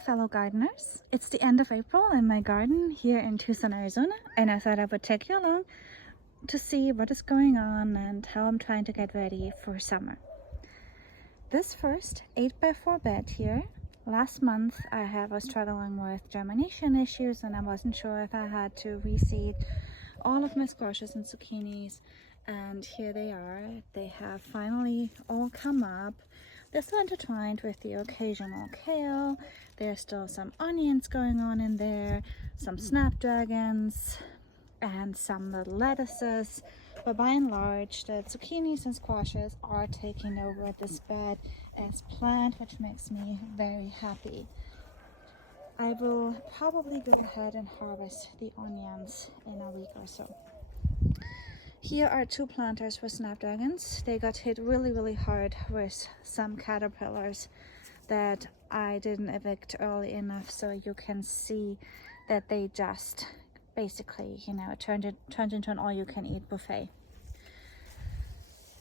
fellow gardeners. It's the end of April in my garden here in Tucson, Arizona, and I thought I would take you along to see what is going on and how I'm trying to get ready for summer. This first 8x4 bed here, last month I was struggling with germination issues and I wasn't sure if I had to reseed all of my squashes and zucchinis, and here they are. They have finally all come up. They're still intertwined with the occasional kale. There's still some onions going on in there, some snapdragons, and some little lettuces. But by and large, the zucchinis and squashes are taking over this bed as planned, which makes me very happy. I will probably go ahead and harvest the onions in a week or so. Here are two planters with snapdragons. They got hit really hard with some caterpillars that I didn't evict early enough, so you can see that they just basically, turned into an all-you-can-eat buffet.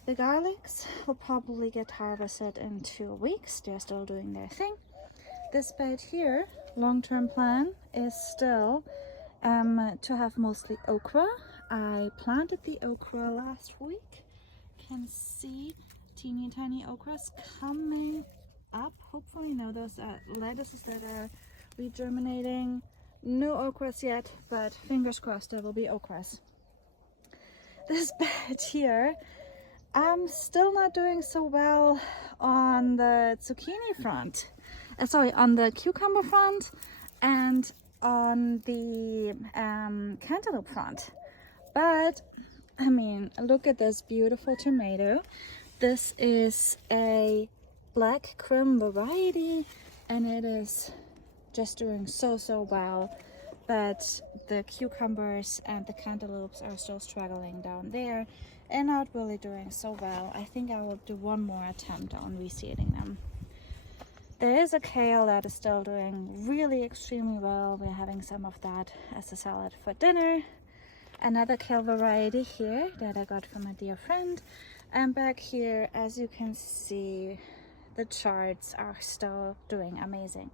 The garlics will probably get harvested in 2 weeks. They're still doing their thing. This bed here, long-term plan, is still to have mostly okra. I planted the okra last week. You can see teeny tiny okras coming up. Hopefully, no, those are lettuces that are regerminating. No okras yet, but fingers crossed there will be okras. This bed here, I'm still not doing so well on the zucchini front. On the cucumber front and on the cantaloupe front. But I mean, look at this beautiful tomato. This is a black crim variety and it is just doing so well. But the cucumbers and the cantaloupes are still struggling down there and not really doing so well. I think I will do one more attempt on reseeding them. There is a kale that is still doing really extremely well. We're having some of that as a salad for dinner. Another kale variety here that I got from a dear friend. And back here, as you can see, the charts are still doing amazing.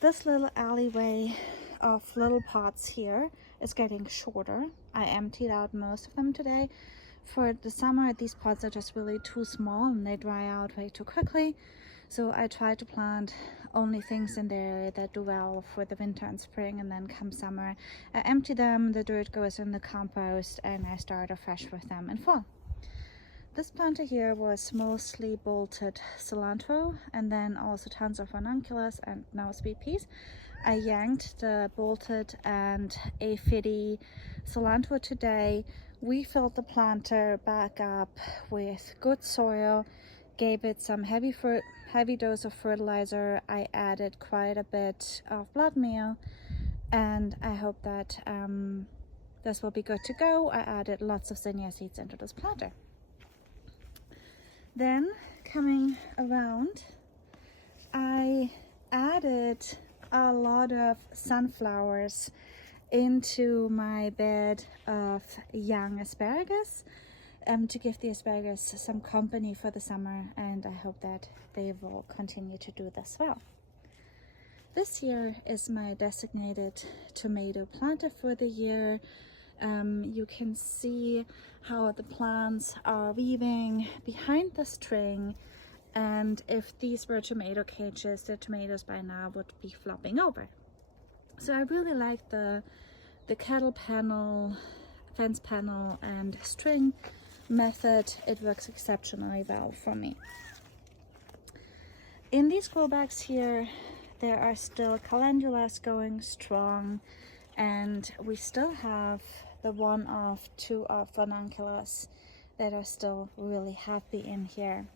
This little alleyway of little pots here is getting shorter. I emptied out most of them today. For the summer, these pots are just really too small and they dry out way too quickly. So I try to plant only things in there that do well for the winter and spring, and then come summer, I empty them, the dirt goes in the compost, and I start afresh with them in fall. This planter here was mostly bolted cilantro and then also tons of ranunculus and now sweet peas. I yanked the bolted and aphid cilantro today. We filled the planter back up with good soil, gave it some heavy dose of fertilizer. I added quite a bit of blood meal, and I hope that this will be good to go. I added lots of zinnia seeds into this planter. Then coming around, I added a lot of sunflowers into my bed of young asparagus to give the asparagus some company for the summer, and I hope that they will continue to do this well. This year is my designated tomato planter for the year. You can see how the plants are weaving behind the string, and if these were tomato cages, the tomatoes by now would be flopping over. So I really like the cattle panel, fence panel and string method. It works exceptionally well for me. In these grow bags here, there are still calendulas going strong, and we still have the one of two of ranunculus that are still really happy in here.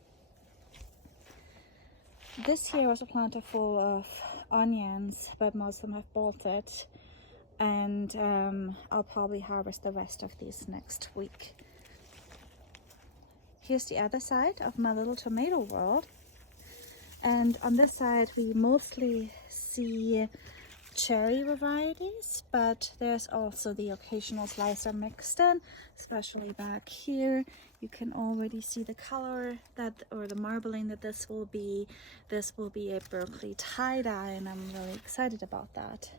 This here was a planter full of onions, but most of them have bolted, and I'll probably harvest the rest of these next week. Here's the other side of my little tomato world, and on this side we mostly see cherry varieties, but there's also the occasional slicer mixed in, especially back here. You can already see the color that, or the marbling that this will be. This will be a Berkeley tie-dye, and I'm really excited about that.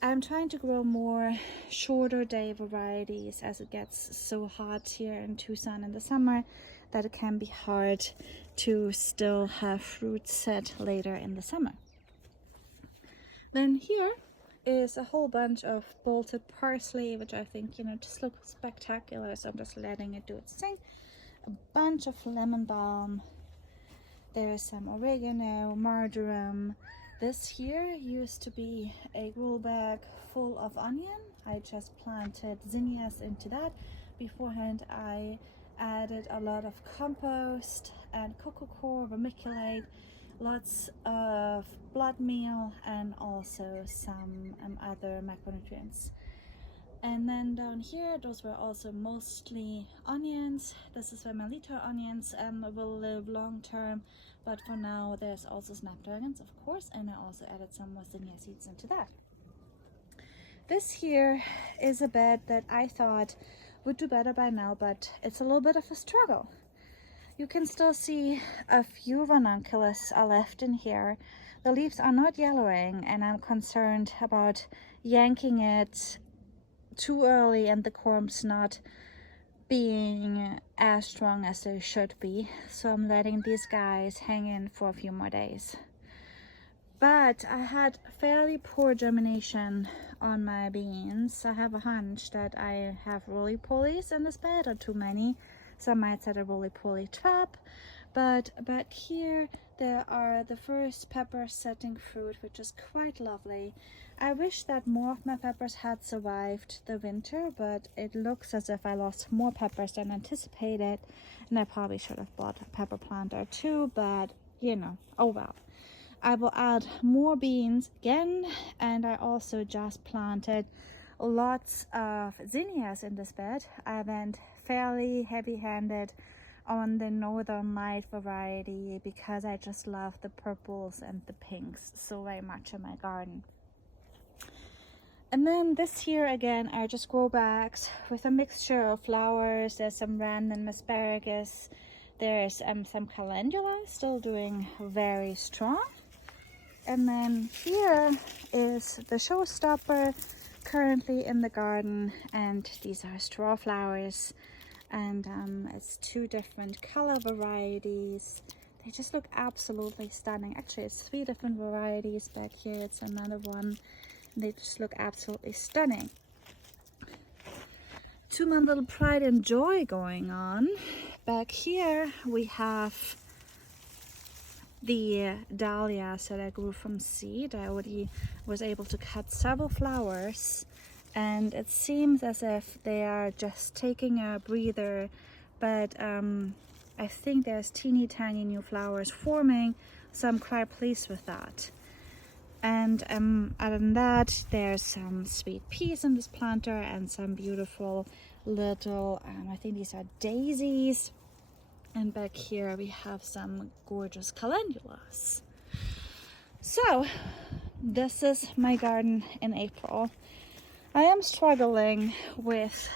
I'm trying to grow more shorter day varieties as it gets so hot here in Tucson in the summer that it can be hard to still have fruit set later in the summer. Then here is a whole bunch of bolted parsley, which I think, you know, just looks spectacular, so I'm just letting it do its thing. A bunch of lemon balm. There's some oregano, marjoram. This here used to be a grow bag full of onion. I just planted zinnias into that. Beforehand, I added a lot of compost and coco coir, vermiculite, lots of blood meal, and also some other macronutrients. And then down here, those were also mostly onions. This is where my Lito onions will live long term, but for now there's also snapdragons, of course, and I also added some more zinnia seeds into that. This here is a bed that I thought would do better by now, but it's a little bit of a struggle. You can still see a few ranunculus are left in here. The leaves are not yellowing, and I'm concerned about yanking it too early and the corms not being as strong as they should be. So I'm letting these guys hang in for a few more days. But I had fairly poor germination on my beans. I have a hunch that I have roly-polies in this bed, or too many. Some might set a roly-poly trap. But back here there are the first peppers setting fruit, which is quite lovely. I wish that more of my peppers had survived the winter, but it looks as if I lost more peppers than anticipated, and I probably should have bought a pepper planter too, but you know, oh well. I will add more beans again, and I also just planted lots of zinnias in this bed. I went fairly heavy-handed on the Northern Light variety because I just love the purples and the pinks so very much in my garden. And then this here again are just grow bags with a mixture of flowers. There's some random asparagus. There's some calendula still doing very strong. And then here is the showstopper currently in the garden, and these are straw flowers, and it's two different color varieties. They just look absolutely stunning. Actually, it's 3 different varieties. Back here it's another one. They just look absolutely stunning. 2 month little pride and joy going on. Back here we have the dahlias that I grew from seed. I already was able to cut several flowers, and it seems as if they are just taking a breather, but I think there's teeny tiny new flowers forming, so I'm quite pleased with that. And other than that, there's some sweet peas in this planter and some beautiful little I think these are daisies. And back here we have some gorgeous calendulas. So this is my garden in April. I am struggling with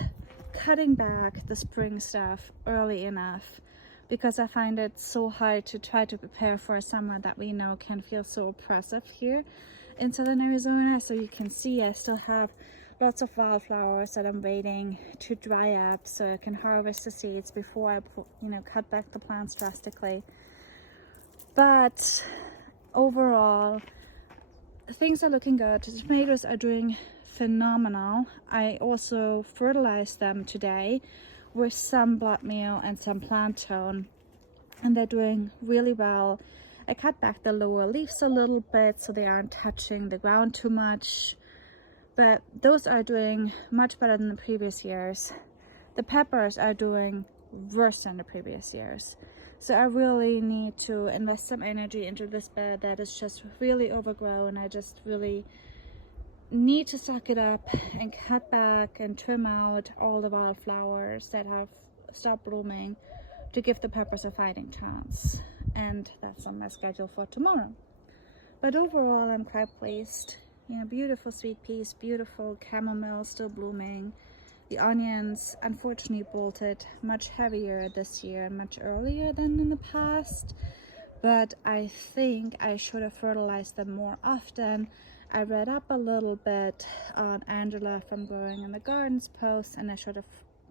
cutting back the spring stuff early enough because I find it so hard to try to prepare for a summer that we know can feel so oppressive here in southern Arizona. So you can see I still have lots of wildflowers that I'm waiting to dry up so I can harvest the seeds before I cut back the plants drastically. But overall, things are looking good. The tomatoes are doing phenomenal. I also fertilized them today with some blood meal and some plant tone, and they're doing really well. I cut back the lower leaves a little bit so they aren't touching the ground too much, but those are doing much better than the previous years. The peppers are doing worse than the previous years. So I really need to invest some energy into this bed that is just really overgrown. I just really need to suck it up and cut back and trim out all the wildflowers that have stopped blooming to give the peppers a fighting chance. And that's on my schedule for tomorrow. But overall, I'm quite pleased. You know, beautiful sweet peas, beautiful chamomile still blooming. The onions unfortunately bolted much heavier this year and much earlier than in the past, but I think I should have fertilized them more often. I read up a little bit on Angela from Growing in the Gardens post, and I should have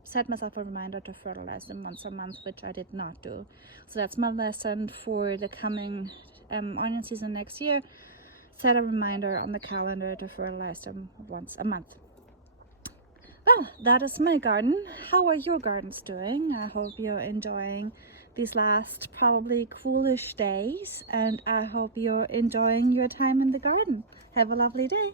set myself a reminder to fertilize them once a month, which I did not do. So that's my lesson for the coming onion season next year. Set a reminder on the calendar to fertilize them once a month. Well, that is my garden. How are your gardens doing? I hope you're enjoying these last probably coolish days, and I hope you're enjoying your time in the garden. Have a lovely day.